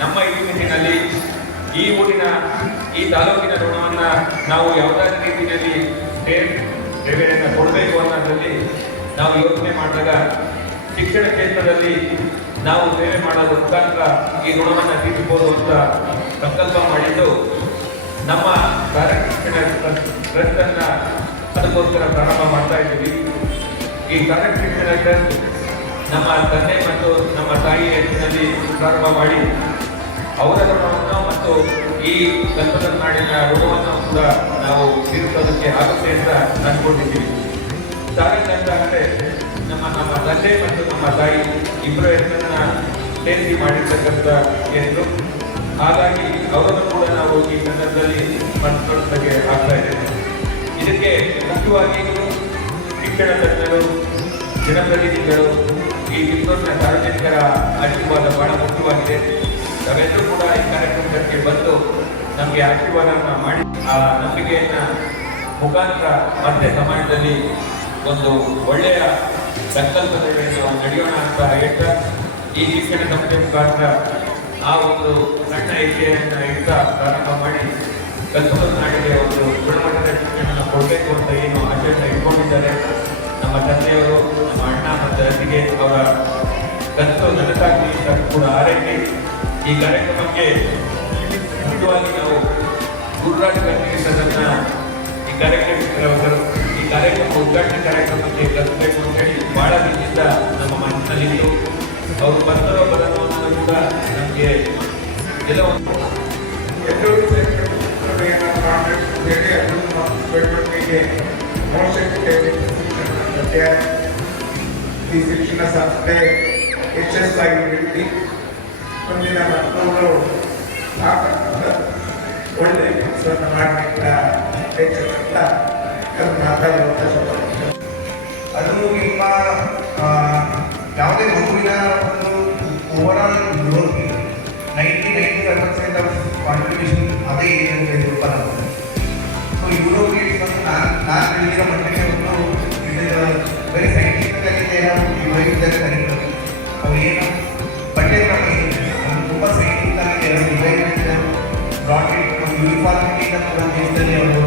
ನಮ್ಮ ಇತಿಮಿತಿನಲ್ಲಿ ಈ ಊರಿನ ಈ ತಾಲೂಕಿನ ಋಣವನ್ನು ನಾವು ಯಾವುದಾದ್ರೂ ರೀತಿಯಲ್ಲಿ ರೆವೆನ್ಯೂನ ಕೊಡಬೇಕು ಅನ್ನೋದ್ರಲ್ಲಿ ನಾವು ಯೋಚನೆ ಮಾಡಿದಾಗ ಶಿಕ್ಷಣ ಕ್ಷೇತ್ರದಲ್ಲಿ ನಾವು ಸೇವೆ ಮಾಡೋದ್ರ ಮುಖಾಂತರ ಈ ಋಣವನ್ನು ತೀರಿಸಬಹುದು ಅಂತ ಸಂಕಲ್ಪ ಮಾಡಿದ್ದು ನಮ್ಮ ಕಾರ್ಯಶಿಕ್ಷಣ ಟ್ರಸ್ಟ್ ಅನ್ನ ಅದಕ್ಕೋಸ್ಕರ ಪ್ರಾರಂಭ ಮಾಡ್ತಾ ಇದ್ದೀವಿ. ಈ ಕಾರ್ಯಶಿಕ್ಷಣ ಟ್ರಸ್ಟ್ ನಮ್ಮ ತಂದೆ ಮತ್ತು ನಮ್ಮ ತಾಯಿ ಹೆಸರಿನಲ್ಲಿ ಪ್ರಾರಂಭ ಮಾಡಿ ಅವರ ಋಣವನ್ನು ಮತ್ತು ಈ ಕಲ್ಪದ ನಾಡಿನ ಋಣವನ್ನು ಕೂಡ ನಾವು ತೀರಿಸೋದಕ್ಕೆ ಆಗುತ್ತೆ ಅಂತ ಅಂದ್ಕೊಂಡಿದ್ದೀವಿ. ಸಾಗಂತ ಅಂದರೆ ನಮ್ಮ ತಂದೆ ಮತ್ತು ನಮ್ಮ ತಾಯಿ ಇಬ್ಬರ ಹೆಸರನ್ನ ಸೇರಿಸಿ ಮಾಡಿರ್ತಕ್ಕಂಥ ಹೆಸರು. ಹಾಗಾಗಿ ಅವರನ್ನು ಕೂಡ ನಾವು ಈ ಸಂದರ್ಭದಲ್ಲಿ ಸ್ಮರಿಸೋದಕ್ಕೆ ಆಗ್ತಾ ಇದೆ. ಇದಕ್ಕೆ ಮುಖ್ಯವಾಗಿ ಶಿಕ್ಷಣ ತಜ್ಞರು, ಜನಪ್ರತಿನಿಧಿಗಳು, ಈ ಕಿತ್ತೂರಿನ ಸಾರ್ವಜನಿಕರ ಆಶೀರ್ವಾದ ಬಹಳ ಮುಖ್ಯವಾಗಿದೆ. ನಾವೆಲ್ಲರೂ ಕೂಡ ಈ ಕಾರ್ಯಕ್ರಮಕ್ಕೆ ಬಂದು ನಮಗೆ ಆಶೀರ್ವಾದವನ್ನು ಮಾಡಿ ಆ ನಂಬಿಕೆಯನ್ನ ಮುಖಾಂತರ ಮತ್ತೆ ಸಮಾಜದಲ್ಲಿ ಒಂದು ಒಳ್ಳೆಯ ಸಂಕಲ್ಪದಲ್ಲಿ ನಾವು ನಡೆಯೋಣ ಅಂತ ಹೇಳ್ತಾ ಈ ಶಿಕ್ಷಣ ಸಂಸ್ಥೆ ಮುಖಾಂತರ ಆ ಒಂದು ಸಣ್ಣ ಹೆಜ್ಜೆಯನ್ನು ಇಡ್ತಾ ಪ್ರಾರಂಭ ಮಾಡಿ ಕಲ್ಪದ ನಾಡಿಗೆ ಒಂದು ಗುಣಮಟ್ಟದ ಶಿಕ್ಷಣ ಕೊಡಬೇಕು ಅಂತ ಏನು ಆಶಯವನ್ನು ಇಟ್ಕೊಂಡಿದ್ದಾರೆ ನಮ್ಮ ತಂದೆಯವರು, ನಮ್ಮ ಅಣ್ಣ ಮತ್ತು ಅತ್ತಿಗೆ ಅವರ ಕನಸು ನನಸಾಗಲಿ ಅಂತ ಕೂಡ ಆರೈಕೆ ಈ ಕಾರ್ಯಕ್ರಮಕ್ಕೆ ಮುಖ್ಯವಾಗಿ ನಾವು ಗುರುರಾಜ್ ಕರ್ನಾಟಕದನ್ನ ಈ ಕಾರ್ಯಕ್ರಮ ಉದ್ಘಾಟನೆ ಕಾರ್ಯಕ್ರಮಕ್ಕೆ ಕಲಿಸಬೇಕು ಅಂತ ಹೇಳಿ ಬಹಳ ದಿನದಿಂದ ನಮ್ಮ ಮನಸ್ಸಿನಲ್ಲಿತ್ತು. ಅವರು ಬಂದರೋ ಬರಲು ಅನ್ನೋದು ಕೂಡ ನಮಗೆ ಎಲ್ಲವನ್ನು ಈ ಶಿಕ್ಷಣ ಸಂಸ್ಥೆ ಯಶಸ್ಸಾಗಿ ನೀಡಿ ಮುಂದಿನ ಮಕ್ಕಳು ಒಳ್ಳೆಯ ಕೆಲಸವನ್ನು ಮಾಡಲಿಕ್ಕೆ ಹೆಚ್ಚಿನ ಮಾತಾಡುವಂಥ ಅದು ನಿಮ್ಮ ಯಾವುದೇ ಮಗುವಿನ ಒಂದು ಓವರಾಲ್ ಗ್ರೋತ್ 90-95% ಆಫ್ ಕಾಂಟ್ರಿಬ್ಯೂಷನ್ ಅದೇ ಇದೆ ಅಂತ ತಿಳ್ಕೊಳ್ಳ. ಸೊ ಯುರೋಪಿಗೆ ನಾನು ಹೇಳಿರೋ ಮಟ್ಟಿಗೆ ಒಂದು ಇದು ವೆರಿ ಸೈಂಟಿಫಿಕಲಿ ನಾವು ಡಿವೈಸ್ ಕರೀತಾರೆ. ಅವು ಏನು ಪಠ್ಯಕ್ರಮ ಏನಿದೆ ಅದು ತುಂಬ ಸೈಂಟಿಫಿಕ್ ಆಗಿ ಎರಡು ಡಿವೈಸ್ ರಾಕೆಟ್ ಒಂದು ಯೂನಿಫಾರ್ಮಿಟಿನ ಕೂಡ ದೇಶದಲ್ಲಿ ಅವರು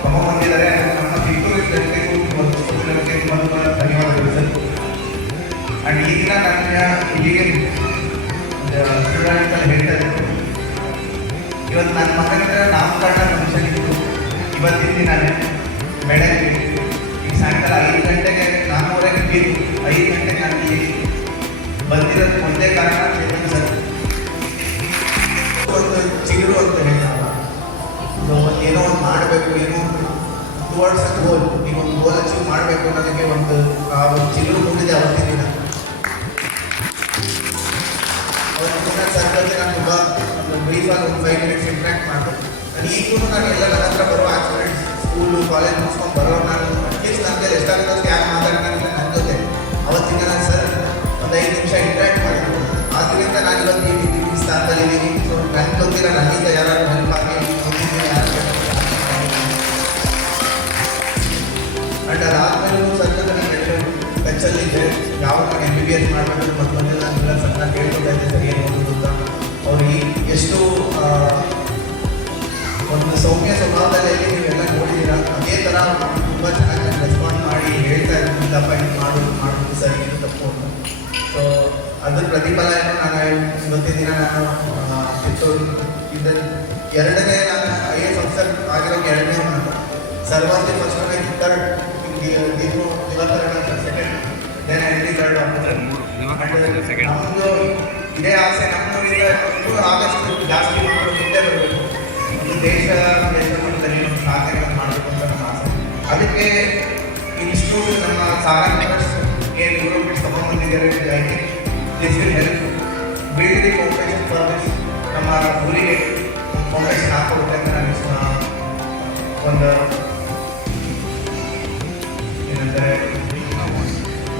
ಕ್ರಮ ಹೊಂದಿದ್ದಾರೆ. ನಮ್ಮ ಕಿತ್ತೂರು ಜನತೆಗೂ ಒಂದು ಪುಸ್ತಕಕ್ಕೆ ತುಂಬ ಧನ್ಯವಾದಗಳು ಸರ್. ಆ್ಯಂಡ್ ಈ ದಿನ ನನ್ನ ಇಲ್ಲಿಗೆ ಸ್ಟೂಡೆಂಟ್ ಅಂತ ಹೇಳ್ತಾ ಇದ್ದರು. ಇವತ್ತು ನನ್ನ ಮಗನ ನಾಮಕರಣ ಫಂಕ್ಷನ್ ಇತ್ತು ಇವತ್ತಿನ ದಿನಾನೇ ಬೆಳಗ್ಗೆ. ಈ ಸಾಯಂಕಾಲ 5 ಗಂಟೆಗೆ 4:30 5 ಗಂಟೆಗೆ ನಾನು ಇಲ್ಲಿ ಬಂದಿರೋದು ಒಂದೇ ಕಾರಣ ಚೇತನ್ ಸರ್. ಒಂದು ಚಿಗುರು ಅಂತ ಹೇಳ್ತಾರೆ, ಏನೋ ಒಂದು ಮಾಡಬೇಕು, ಏನೋ ಟುವರ್ಡ್ಸ್ ಅ ಗೋಲ್, ನೀವು ಒಂದು ಗೋಲ್ ಅಚೀವ್ ಮಾಡಬೇಕು ಅನ್ನೋದಕ್ಕೆ ಒಂದು ಚಿಗುರು ಮುಂದಿದೆ ಅವತ್ತಿನ ದಿನ. ಪುನಃ ಸರ್ ಜೊತೆ ನಾನು ತುಂಬ ಬ್ರೀಫಾಗಿ ಒಂದು 5 minutes ಇಂಟ್ರಾಕ್ಟ್ ಮಾಡಿದೆ. ನಾನು ಈಗಲೂ ನಾನು ಎಲ್ಲ ನನ್ನ ಹತ್ರ ಬರೋ ಆಕ್ಸಿಡೆಂಟ್ಸ್ ಸ್ಕೂಲು ಕಾಲೇಜ್ ಮುಗಿಸ್ಕೊಂಡು ಬರೋ ನಾನು ಅಟ್ಲೀಸ್ಟ್ ನನಗೆ ಎಷ್ಟಾಗುತ್ತೆ ಯಾರು ಮಾತಾಡ್ತಾನಿಲ್ಲ ನನ್ನ ಜೊತೆ ಅವತ್ತಿನ ನಾನು ಸರ್ ಒಂದು 5 ನಿಮಿಷ ಇಂಟ್ರಾಕ್ಟ್ ಮಾಡಿದ್ರು. ಆದ್ದರಿಂದ ನಾನು ಇವತ್ತು ಈ ಸ್ಥಾನದಲ್ಲಿದ್ದೀನಿ. ಸೊ ನನಗೆ ಗೊತ್ತಿಲ್ಲ ನನ್ನಿಂದ ಯಾರಾದ್ರೂ ಹೆಲ್ಪ್ ಆಗಿ ಆ್ಯಂಡ್ ಅದಾದಮೇಲೂ ಸರ್ ನನಗೆ ಟಚ್ಚಲ್ಲಿದ್ದೆ. ಯಾವಾಗ ನಾನು MBBS ಮಾಡಬೇಕು ಮತ್ತೊಂದು ನಾನೆಲ್ಲ ಸಣ್ಣ ಕೇಳ್ಕೊತಾ ಇದ್ದೆ ಸರಿ ಏನು ಓದೋದು ಅಂತ. ಅವ್ರು ಎಷ್ಟು ಒಂದು ಸೌಮ್ಯ ಸ್ವಭಾವದಲ್ಲಿ ನೀವೆಲ್ಲ ನೋಡಿದ್ದೀರಾ, ಅದೇ ಥರ ತುಂಬ ಚೆನ್ನಾಗಿ ರೆಸ್ಪಾಂಡ್ ಮಾಡಿ ಹೇಳ್ತಾ ಇದ್ರು ಇಲ್ಲಪ್ಪ ಇದು ಮಾಡೋದು ಸರಿ ಇದು ತಪ್ಪು ಅಂತ. ಸೊ ಅದ್ರ ಪ್ರತಿಫಲ ಏನು ನಾನು ಇವತ್ತಿನ ದಿನ ನಾನು ಚಿತ್ತೂರು ಇದನ್ನು ಎರಡನೇ ನಾನು IAS ಆಫೀಸರ್ ಆಗಿರೋ ಎರಡನೇ ನಾನು ಸರ್ ವಾಸ್ ದಿ ಫಸ್ಟ್ ಆಗಿ third second then third officer. ನಮ್ಮದು ಇದೇ ಆಸೆ ನಮ್ಮೂರಿಂದ ಆದಷ್ಟು ಜಾಸ್ತಿ ಮಕ್ಕಳು ಮುಂದೆ ಬರಬೇಕು, ಒಂದು ದೇಶ ಮಟ್ಟದಲ್ಲಿ ಸಾಧನೆಗಳನ್ನು ಮಾಡಬೇಕು ಅಂತ ನಮ್ಮ ಆಸೆ. ಅದಕ್ಕೆ ಇನ್ಸ್ಟಿಟ್ಯೂಟ್ ನಮ್ಮ ಸಾರಂಗಸ್ ಏನು ಯುರೋಪಿಯನ್ಸ್ ತಗೊಂಡ್ಬಂದಿದ್ದಾರೆ. I think this will help build the foundation for this. ನಮ್ಮ ಊರಿಗೆ ಫೌಂಡೇಶನ್ ಹಾಕೊಡುತ್ತೆ ಅಂತ ನಾನು ಒಂದು ಏನಂದರೆ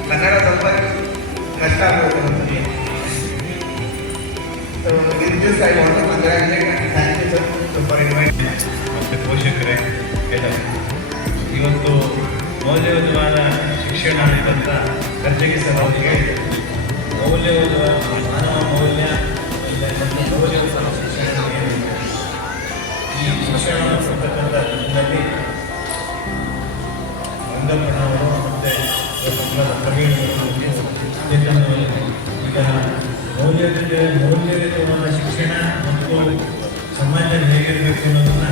ಕನ್ನಡ ಸ್ವಲ್ಪ ಕಷ್ಟ ಆಗಬೇಕು ಅಂತ. With this I want to congratulate and thank you sir for invite. ಮತ್ತು ಪೋಷಕರೇ ಎಲ್ಲರೂ ಇವತ್ತು ಮೌಲ್ಯಯುತವಾದ ಶಿಕ್ಷಣ ಅಂತ ಖರ್ಚಿಗೆ ಸಹ ಅವರು ಹೇಳಿದರು. ಮೌಲ್ಯಯುತ ಮಾನವ ಮೌಲ್ಯ ಮತ್ತು ಮೌಲ್ಯಯುತ ಶಿಕ್ಷಣ ಏನಿದೆ ಈ ಶಿಕ್ಷಣವನ್ನು ಕೊಡ್ತಕ್ಕಂಥ ನಿಟ್ಟಿನಲ್ಲಿ ರಂಗಪ್ಪನವರು ಮತ್ತು ಪ್ರವೀಣ್ ಈಗ ಮೌಲ್ಯಯುತವಾದ ಶಿಕ್ಷಣ ಮತ್ತು ಸಮಾಜದಲ್ಲಿ ಹೇಗಿರಬೇಕು ಅನ್ನೋದನ್ನ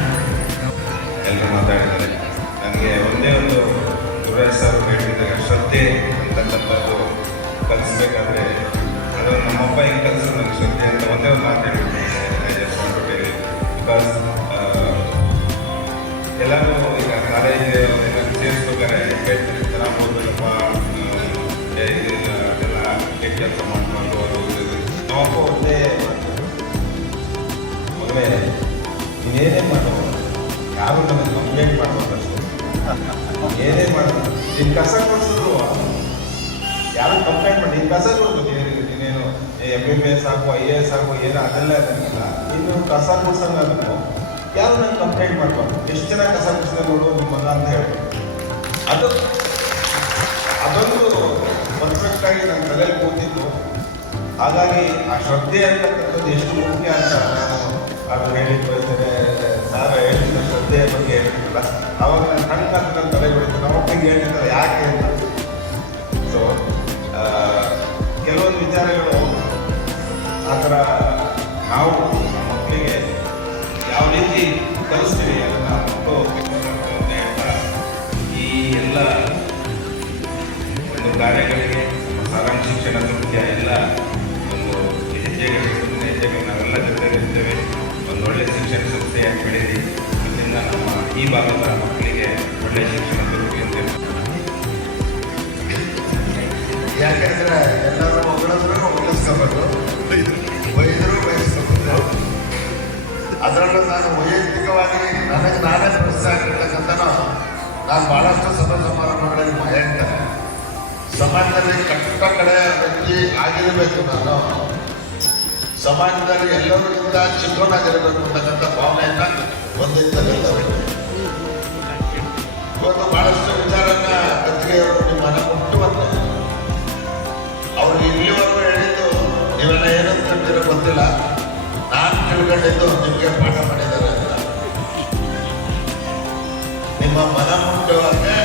ಎಲ್ಲರೂ ಮಾತಾಡಿದ್ದಾರೆ. ನನಗೆ ಒಂದೇ ಒಂದು ಗುರುರಾಜ್ ಸರ್ ಹೇಳ್ತಿದ್ದಾರೆ, ಶ್ರದ್ಧೆ ಅಂತಕ್ಕಂಥದ್ದು ಕಲಿಸ್ಬೇಕಾದ್ರೆ ಅದು ನಮ್ಮಪ್ಪ ಹೆಂಗೆ ಕಲಿಸೋದು ನನಗೆ ಶ್ರದ್ಧೆ ಅಂತ ಒಂದೇ ಒಂದು ಮಾತು ಹೇಳ್ಬಿಟ್ಟಿದ್ದಾರೆ. ಬಿಕಾಸ್ ಎಲ್ಲರೂ ಈಗ ಕಾಲೇಜ್ ಸೇರಿಸ್ಬೇಕಾದ್ರೆ ಹೇಳ್ತಾರೆ ಚೆನ್ನಾಗಿ ಓದಬೇಕಪ್ಪ, ಅದೆಲ್ಲ ಕೆಲಸ ಮಾಡ್ಕೊಂಡು ನಮ್ಮಪ್ಪ ಒಂದೇ ಮದುವೆ ಇನ್ನೇನೇ ಮಾಡೋದು ಯಾರು ನಮಗೆ ಕಂಪ್ಲೇಂಟ್ ಮಾಡಬೇಕಷ್ಟು ಏನೇ ಮಾಡೋದು ನೀನು ಕಸ ಕೊಡಿಸಿದ್ರು ಯಾರು ಕಂಪ್ಲೇಂಟ್ ಮಾಡಿ ನೀನು ಕಸ ಕೊಡ್ಬೇಕು. ನೀನೇನು MBBS ಆಗು IAS ಆಗು ಏನೋ ಅದೆಲ್ಲ ಅದನ್ನಿಲ್ಲ, ನೀನು ಕಸ ಕೊಡ್ಸಂಗಾದ್ರು ಯಾರು ನಂಗೆ ಕಂಪ್ಲೇಂಟ್ ಮಾಡಬಾರ್ದು. ಎಷ್ಟು ಚೆನ್ನಾಗಿ ಕಸ ಕೊಡಿಸಿದ್ರೆ ನೋಡು ನಿಮ್ಮ ಮಗ ಅಂತ ಹೇಳ್ಬೇಕು. ಅದೊಂದು ಪರ್ಫೆಕ್ಟಾಗಿ ನನ್ನ ತಲೆಯಲ್ಲಿ ಕೂತಿದ್ದು. ಹಾಗಾಗಿ ಆ ಶ್ರದ್ಧೆ ಅಂತಕ್ಕಂಥದ್ದು ಎಷ್ಟು ಮುಖ್ಯ ಅಂತ ನಾನು ಅದು ಹೇಳಿದ್ದು ಬಯಸ್ತೇನೆ. ಸಾರ ಹೇಳಿದ ಶ್ರದ್ಧೆಯ ಬಗ್ಗೆ ಹೇಳ್ತಿದ್ದಲ್ಲ, ಅವಾಗ ನನ್ನ ಕಣ್ಣು ನನ್ನ ತಲೆ ಬಿಡುತ್ತೆ. ನಮ್ಮೊಟ್ಟಿಗೆ ಹೇಳ್ತಿದ್ದಾರೆ ಯಾಕೆ ಅಂತ. ಸೊ ಕೆಲವೊಂದು ವಿಚಾರಗಳು ಆ ಥರ ನಾವು ನಮ್ಮ ಮಕ್ಕಳಿಗೆ ಯಾವ ರೀತಿ ಕಲಿಸ್ತೀವಿ ಅದನ್ನು ಮಕ್ಕಳು ಈ ಎಲ್ಲ ಒಂದು ಕಾರ್ಯಗಳಿಗೆ ನಮ್ಮ ಸಾರಾಂಶ ಶಿಕ್ಷಣ ಸಂಸ್ಥೆಯ ಎಲ್ಲ ಒಂದು ಹೆಜ್ಜೆಗಳು ನಾವೆಲ್ಲ ಜೊತೆಗಿರ್ತೇವೆ. ಒಂದು ಒಳ್ಳೆಯ ಶಿಕ್ಷಣ ಸಂಸ್ಥೆಯಾಗಿ ಬೆಳೀಲಿ, ಅದರಿಂದ ನಮ್ಮ ಈ ಭಾಗದ ಮಕ್ಕಳಿಗೆ ಒಳ್ಳೆಯ ಶಿಕ್ಷಣ ದೊರಕಲಿ ಅಂತ. ಯಾಕೆಂದರೆ ಎಲ್ಲರೂ ಹೊಗಳಿದ್ರು ಹೊಗಳಿಸ್ಕೋಬೇಕು, ಬೈದರೂ ಬಯಸ್ಕೋಬೇಕು. ಅದರಲ್ಲೂ ನಾನು ವೈಯಕ್ತಿಕವಾಗಿ ನನಗೆ ನಾನೇ ಪ್ರೋತ್ಸಾಹಿರ್ತಕ್ಕಂಥ ನಾನು ಭಾಳಷ್ಟು ಸಭೆ ಸಮಾರಂಭಗಳಲ್ಲಿ ಹೇಳ್ತೇನೆ. ಸಮಾಜದಲ್ಲಿ ಕಟ್ಟ ಕಡೆ ವ್ಯಕ್ತಿ ಆಗಿರಬೇಕು. ನಾನು ಸಮಾಜದಲ್ಲಿ ಎಲ್ಲರಿಗಿಂತ ಚಿಕ್ಕವನಾಗಿರಬೇಕು ಅಂತಕ್ಕಂಥ ಭಾವನೆಯನ್ನು ಹೊಂದಿರ್ತಕ್ಕಂಥವ್ರು. ಇವತ್ತು ಭಾಳಷ್ಟು ವಿಚಾರನ ಕತ್ತಿಗೆಯವರು ನಿಮ್ಮ ಮನೆ ಮುಟ್ಟುವಂತೆ ಅವರು ಇಲ್ಲಿವರೆಗೂ ಹೇಳಿದ್ದು ನೀವೆಲ್ಲ ಏನಂತ ಕಟ್ಟಿರೋ ಗೊತ್ತಿಲ್ಲ, ನಾನು ತಿಳ್ಕೊಂಡಿದ್ದು ನಿಮಗೆ ಪಾಠ ಮಾಡಿದ್ದಾರೆ ಅಂತ. ನಿಮ್ಮ ಮನ ಮುಟ್ಟುವಂತೆ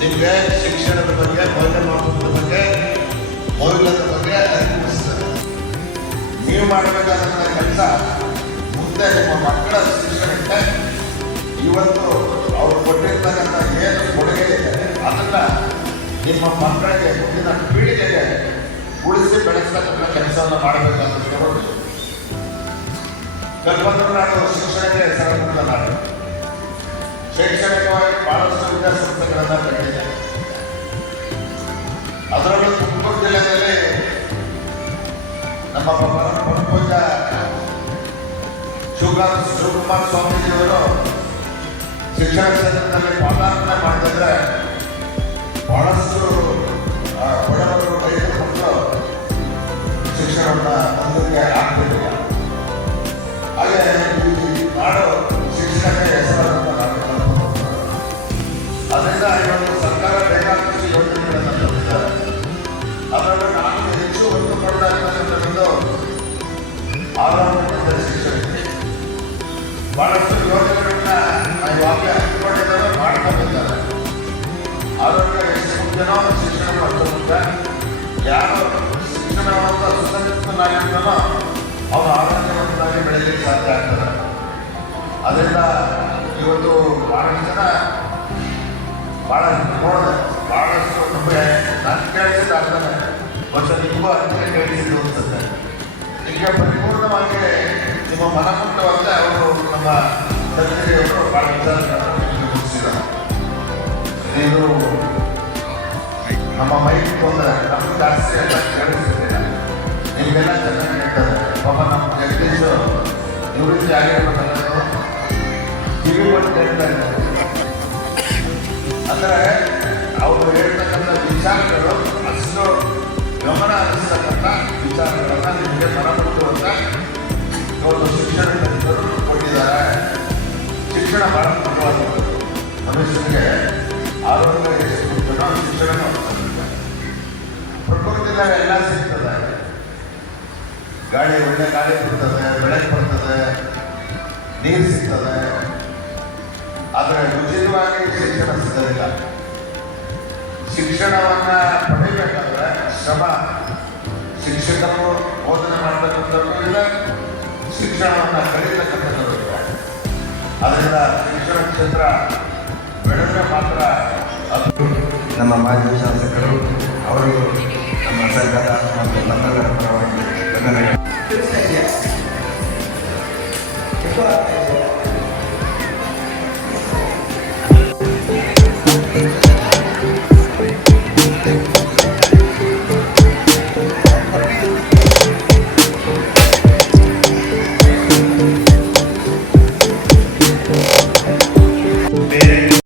ನಿಮಗೆ ಶಿಕ್ಷಣದ ಬಗ್ಗೆ, ಮೌಲ್ಯಮಾಪನದ ಬಗ್ಗೆ, ಮೌಲ್ಯದ ಬಗ್ಗೆ ಅರಿವಿಸ್ತದೆ. ನೀವು ಮಾಡಬೇಕಾದಂಥ ಕೆಲಸ ಮುಂದೆ ನಿಮ್ಮ ಮಕ್ಕಳ ಶಿಕ್ಷಣಕ್ಕೆ ಇವತ್ತು ಅವರು ಕೊಟ್ಟಿರ್ತಕ್ಕಂಥ ಏನು ಕೊಡುಗೆ ಇದೆ ಅದನ್ನು ನಿಮ್ಮ ಮಕ್ಕಳಿಗೆ ಮುಂದಿನ ಪೀಳಿಗೆಗೆ ಉಳಿಸಿ ಬೆಳೆಸ್ತಕ್ಕಂಥ ಕೆಲಸವನ್ನು ಮಾಡಬೇಕಂತ ನೋಡಿ ಕಲ್ಪತರುನಾಡು ಶಿಕ್ಷಣಕ್ಕೆ ಹೆಸರಾದಂಥ ನಾಡು. ಶೈಕ್ಷಣಿಕವಾಗಿ ಬಹಳಷ್ಟು ವಿದ್ಯಾಸಂಸ್ಥೆಗಳನ್ನು ಕಟ್ಟಿದೆ. ಅದರಲ್ಲೂ ತುಮಕೂರು ಜಿಲ್ಲೆಯಲ್ಲಿ ನಮ್ಮ ಪರಮಪೂಜ್ಯ ಶಿವಕುಮಾರ ಸ್ವಾಮೀಜಿಯವರು ಶಿಕ್ಷಣ ಕ್ಷೇತ್ರದಲ್ಲಿ ಪಾದಾರ್ಪಣೆ ಮಾಡಿದ್ರೆ ಬಹಳಷ್ಟು ಬಡವರು ರೈತರ ಮಕ್ಕಳು ಶಿಕ್ಷಣವನ್ನು ತಂದಕ್ಕೆ ಆಗ್ತಿರಲಿಲ್ಲ. ಹಾಗೆ ಈ ನಾಡು ಶಿಕ್ಷಣಕ್ಕೆ ಹೆಸರಾದಂಥ ನಾಡು. ಅದರಿಂದ ಇವತ್ತು ಸರ್ಕಾರ ಬೇಕಾದಷ್ಟು ಯೋಜನೆಗಳನ್ನು ತಂದಿದ್ದಾರೆ. ಅದರಲ್ಲಿ ನಾನು ಹೆಚ್ಚು ಒತ್ತು ಕೊಡಲಾಗಿರ್ತಕ್ಕಂಥದ್ದು ಆರೋಗ್ಯ ಶಿಕ್ಷಣಕ್ಕೆ. ಬಹಳಷ್ಟು ಯೋಜನೆಗಳನ್ನ ಇವಾಗಲೇ ಹಂಚಿಕೊಂಡಿದ್ದಾರೆ, ಮಾಡ್ತಾ ಬಂದಿದ್ದಾರೆ. ಆರೋಗ್ಯ ಎಷ್ಟು ಮುಖ್ಯನೋ ಶಿಕ್ಷಣ ಅಷ್ಟು ಮುಖ್ಯ. ಯಾರು ಶಿಕ್ಷಣವನ್ನು ಸುಸಂಸ್ಕೃತನಾಗಿರ್ತಾನೋ ಅವನು ಆರೋಗ್ಯವಂತನಾಗಿ ಬೆಳೆಯಲಿಕ್ಕೆ ಸಾಧ್ಯ ಆಗ್ತದೆ. ಅದರಿಂದ ಇವತ್ತು ಬಹಳಷ್ಟು ಜನ ಭಾಳ ನೋಡಿದೆ, ಭಾಳಷ್ಟು ನಮಗೆ ನಾನು ಕೇಳಿಸಿದ ಆಗ್ತಾನೆ ವರ್ಷ ನಿಮಗೂ ಅದಕ್ಕೆ ಕೇಳಿಸಿದ್ದು ಅನ್ಸುತ್ತೆ. ಈಗ ಪರಿಪೂರ್ಣವಾಗಿ ನಿಮ್ಮ ಮನಮುಟ್ಟವಂತೆ ಅವರು ನಮ್ಮ ತಂದೆಯವರು ಭಾಳ ವಿಚಾರಗಳನ್ನು ಮುಗಿಸಿದ್ದಾರೆ. ಇದು ನಮ್ಮ ಮೈಗೆ ತೊಂದರೆ, ನಮ್ಗೆ ಜಾಸ್ತಿ ಎಲ್ಲ ಕೇಳಿಸ್ತಿಲ್ಲ, ನಿಮಗೆಲ್ಲ ಚೆನ್ನಾಗಿ ಹೇಳ್ತಾರೆ. ಪಾಪ ನಮ್ಮ ಜಗದೀಶ್ ನಿವೃತ್ತಿ ಆಗಿರ್ಬೇಕಲ್ಲೂ ಟಿವಿ ಬಂದು ಹೇಳ್ತಾ ಇದ್ದಾರೆ. ಅಂದರೆ ಅವರು ಹೇಳ್ತಕ್ಕಂಥ ವಿಚಾರಗಳು ಅಷ್ಟು ಗಮನ ಹರಿಸ್ತಕ್ಕಂಥ ವಿಚಾರಗಳನ್ನು ನಿಮಗೆ ಮನಮುಟ್ಟುವಂತ ಇವತ್ತು ಶಿಕ್ಷಣ ತಜ್ಞರು ಕೊಟ್ಟಿದ್ದಾರೆ. ಶಿಕ್ಷಣ ಬಹಳ ಮುಖ್ಯವಾದದ್ದು. ಮನುಷ್ಯನಿಗೆ ಆರೋಗ್ಯ ಎಷ್ಟು ಮುಖ್ಯನೋ ಶಿಕ್ಷಣ ಪ್ರಕೃತಿದಾಗ ಎಲ್ಲ ಸಿಗ್ತದೆ. ಗಾಳಿ ಒಳ್ಳೆ ಗಾಳಿ ಬರ್ತದೆ, ಬೆಳೆ ಬರ್ತದೆ, ನೀರು ಸಿಗ್ತದೆ. ಆದರೆ ಉಚಿತವಾಗಿ ಶಿಕ್ಷಣ ಸಿಗೋದಿಲ್ಲ. ಶಿಕ್ಷಣವನ್ನು ಪಡಿಬೇಕಾದ್ರೆ ಶ್ರಮ. ಶಿಕ್ಷಕರು ಬೋಧನೆ ಮಾಡತಕ್ಕಂಥದ್ದು ಇಲ್ಲ, ಶಿಕ್ಷಣವನ್ನು ಕಲಿತಕ್ಕಂಥದ್ದು ಇಲ್ಲ. ಅದರಿಂದ ಶಿಕ್ಷಣ ಕ್ಷೇತ್ರ ಬೆಳೆದ್ರೆ ಮಾತ್ರ ಅದು. ನಮ್ಮ ಮಾಜಿ ಶಾಸಕರು ಅವರು ನಮ್ಮ ಸರ್ಕಾರ ಮತ್ತು ನಮ್ಮೆಲ್ಲರ ಪರವಾಗಿ ಧನ್ಯವಾದಗಳು.